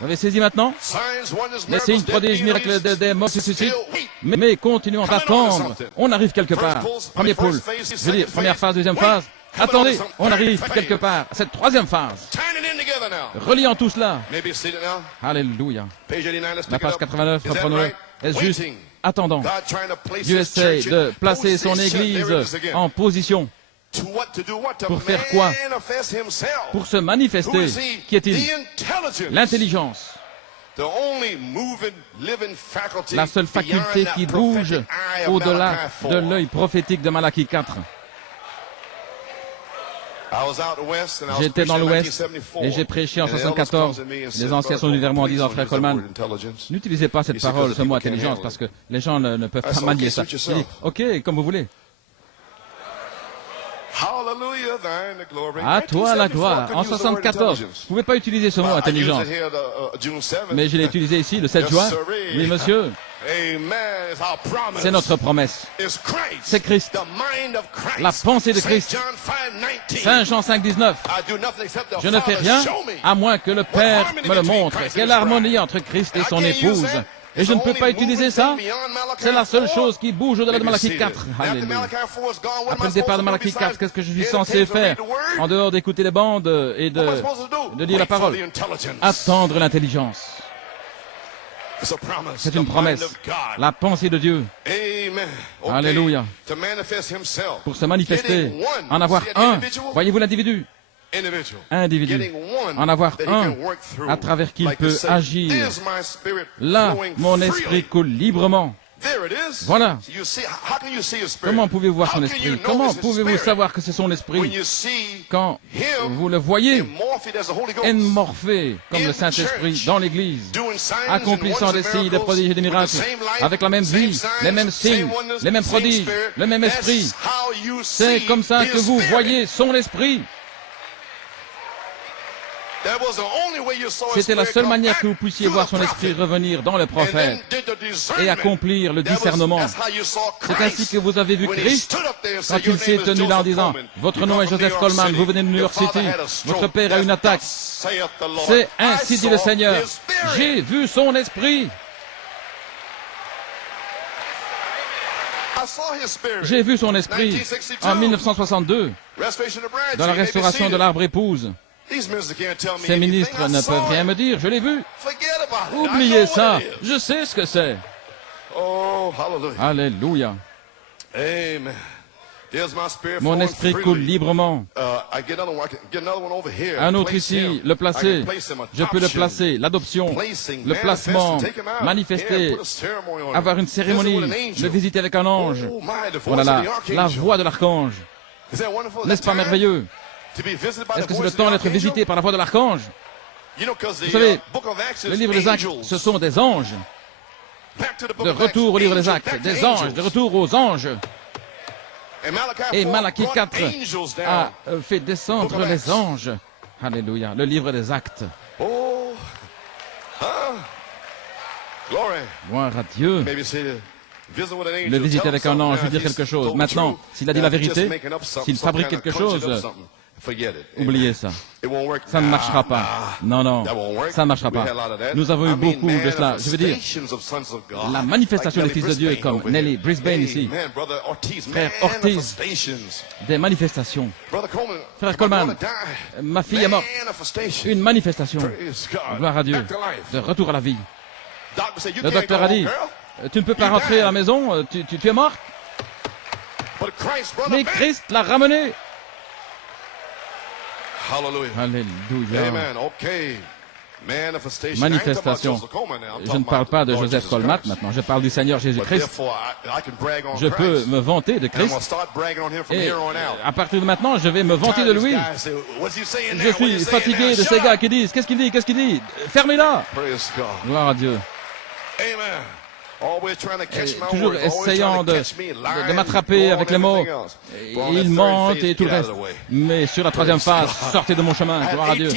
Vous avez saisi maintenant? Les signes, prodiges, miracles, des morts se suscitent. Mais continuons d'attendre. On arrive quelque part. Premier pôle. Je veux dire, première phase, deuxième phase. Attendez, on arrive quelque part. Cette troisième phase. Reliant tout cela. Alléluia. La page 89, reprenons-le. Est-ce juste attendant? Dieu essaie de placer son Église en position. Pour faire quoi? Pour se manifester. Qui est-il? L'intelligence. La seule faculté qui bouge au-delà de l'œil prophétique de Malachie 4. J'étais dans l'Ouest et j'ai prêché en 1974. Les anciens sont venus vers moi en disant, frère Coleman, n'utilisez pas cette parole, ce mot intelligence, parce que les gens ne peuvent pas manier ça. J'ai dit, ok, comme vous voulez. À toi la gloire. En 1974, vous ne pouvez pas utiliser ce mot intelligence. Mais je l'ai utilisé ici le 7 juin. Oui, monsieur. C'est notre promesse. C'est Christ. La pensée de Christ. Saint Jean 5, 19. Je ne fais rien à moins que le Père me le montre. Quelle harmonie entre Christ et son épouse. Et je ne peux pas utiliser ça. C'est la seule chose qui bouge au-delà de Malachie 4. Alléluia. Après le départ de Malachie 4, qu'est-ce que je suis censé faire en dehors d'écouter les bandes et de lire la parole? Attendre l'intelligence. C'est une promesse. La pensée de Dieu. Alléluia. Pour se manifester, en avoir un. Voyez-vous l'individu? Individu, en avoir un à travers qui il peut agir. Là, mon esprit coule librement. Voilà. Comment pouvez-vous voir son esprit? Comment pouvez-vous savoir que c'est son esprit? Quand vous le voyez émorphé comme le Saint-Esprit dans l'Église, accomplissant des signes, des prodiges et des miracles, avec la même vie, les mêmes signes, les mêmes prodiges, le même esprit. C'est comme ça que vous voyez son esprit. C'était la seule manière que vous puissiez voir son esprit revenir dans le prophète et accomplir le discernement. C'est ainsi que vous avez vu Christ quand il s'est tenu là en disant « Votre nom est Joseph Coleman, vous venez de New York City, votre père a une attaque. » C'est ainsi dit le Seigneur. J'ai vu son esprit. J'ai vu son esprit en 1962 dans la restauration de l'arbre épouse. Ces ministres ne peuvent rien me dire, je l'ai vu. Oubliez ça, je sais ce que c'est. Alléluia. Mon esprit coule librement. Un autre ici, le placer. Je peux le placer, l'adoption, le placement, manifester, avoir une cérémonie, le visiter avec un ange. Voilà, la voix de l'archange. N'est-ce pas merveilleux? Est-ce que c'est le temps d'être visité par la voix de l'archange? Vous savez, le livre des Actes, ce sont des anges. De retour au livre des Actes, des anges, de retour aux anges. Et Malachie 4 a fait descendre les anges. Alléluia, le livre des Actes. Gloire à Dieu. Le visiter avec un ange, je veux dire quelque chose. Maintenant, s'il a dit la vérité, s'il fabrique quelque chose, oubliez ça. Ça ne marchera pas. Non, non, ça ne marchera pas. Nous avons eu beaucoup de cela. Je veux dire, la manifestation des fils de Dieu est comme Nelly Brisbane ici. Frère Ortiz, des manifestations. Frère Coleman, ma fille est morte. Une manifestation. Gloire à Dieu. De retour à la vie. Le docteur a dit, tu ne peux pas rentrer à la maison, tu es morte. Mais Christ l'a ramené. Alléluia. Manifestation. Je ne parle pas de Joseph Coleman maintenant, je parle du Seigneur Jésus-Christ. Je peux me vanter de Christ. Et à partir de maintenant, je vais me vanter de lui. Je suis fatigué de ces gars qui disent, qu'est-ce qu'il dit, qu'est-ce qu'il dit? Fermez-la. Gloire à Dieu. Toujours essayant de m'attraper avec les mots. Il mente et tout le reste. Mais sur la troisième phase, sortez de mon chemin, gloire à Dieu.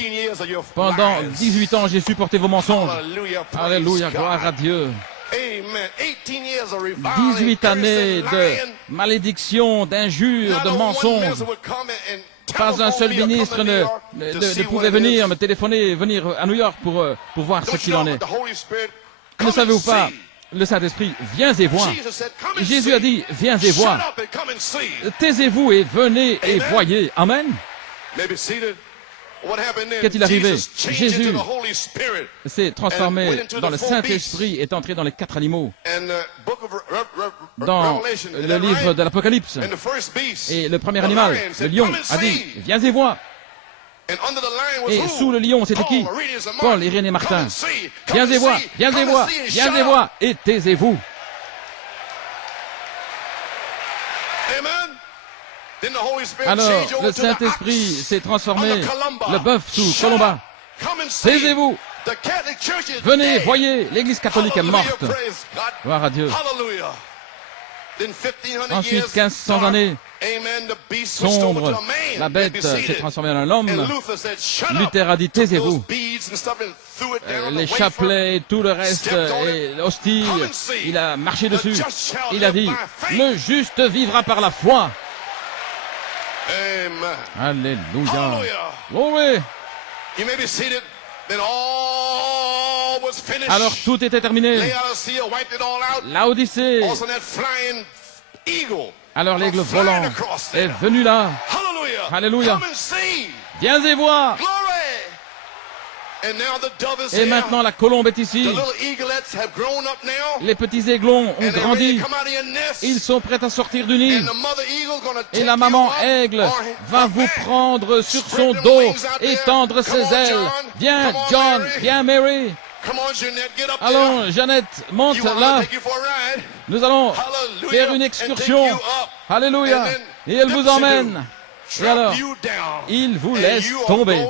Pendant 18 ans, j'ai supporté vos mensonges. Alléluia, gloire à Dieu. 18 années de malédiction, d'injures, de mensonges Pas un seul ministre ne pouvait venir me téléphoner, venir à New York pour voir ce qu'il en est. Ne savez-vous pas, le Saint-Esprit, viens et vois. Jésus a dit, viens et vois. Taisez-vous et venez et voyez. Amen. Qu'est-il arrivé? Jésus s'est transformé dans le Saint-Esprit, est entré dans les 4 animaux. Dans le livre de l'Apocalypse. Et le premier animal, le lion, a dit, viens et vois. Et sous le lion, c'était qui? Paul, Irénée, Martin. Viens et vois, viens et vois, viens et vois, et taisez-vous. Alors, le Saint-Esprit s'est transformé, le bœuf sous Colomba. Taisez-vous. Venez, voyez, l'Église catholique est morte. Gloire à Dieu. Ensuite, 1500 années sombre, la bête s'est transformée en un homme. Luther a dit, taisez-vous. Les chapelets, tout le reste, et l'hostie, il a marché dessus. Il a dit, le juste vivra par la foi. Alléluia. Oh oui. Alors tout était terminé. Laodicée. Alors l'aigle volant est venu là. Alléluia. Viens et vois. Et maintenant la colombe est ici. Les petits aiglons ont grandi. Ils sont prêts à sortir du nid. Et la maman aigle va vous prendre sur son dos et tendre ses ailes. Viens John, viens Mary. Allons Jeannette, monte là. Nous allons faire une excursion. Alléluia. Et elle vous emmène. Et alors, il vous laisse tomber.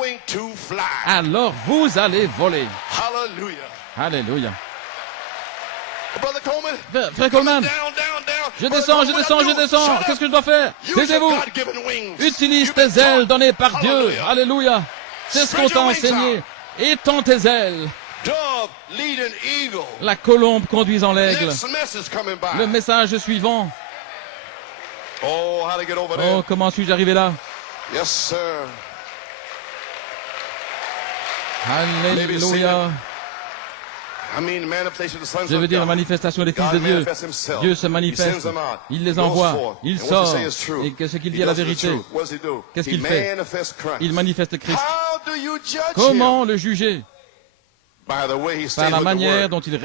Alors vous allez voler. Alléluia. Frère Coleman, je descends. Qu'est-ce que je dois faire? Taisez-vous. Utilise tes ailes données par Dieu. Alléluia. C'est ce qu'on t'a enseigné. Étends tes ailes. La colombe conduisant l'aigle. Le message suivant. Oh, comment suis-je arrivé là? Alléluia. Je veux dire la manifestation des fils de Dieu. Dieu se manifeste, il les envoie, il sort, et que ce qu'il dit est la vérité. Qu'est-ce qu'il fait? Il manifeste Christ. Comment le juger? Par la manière dont il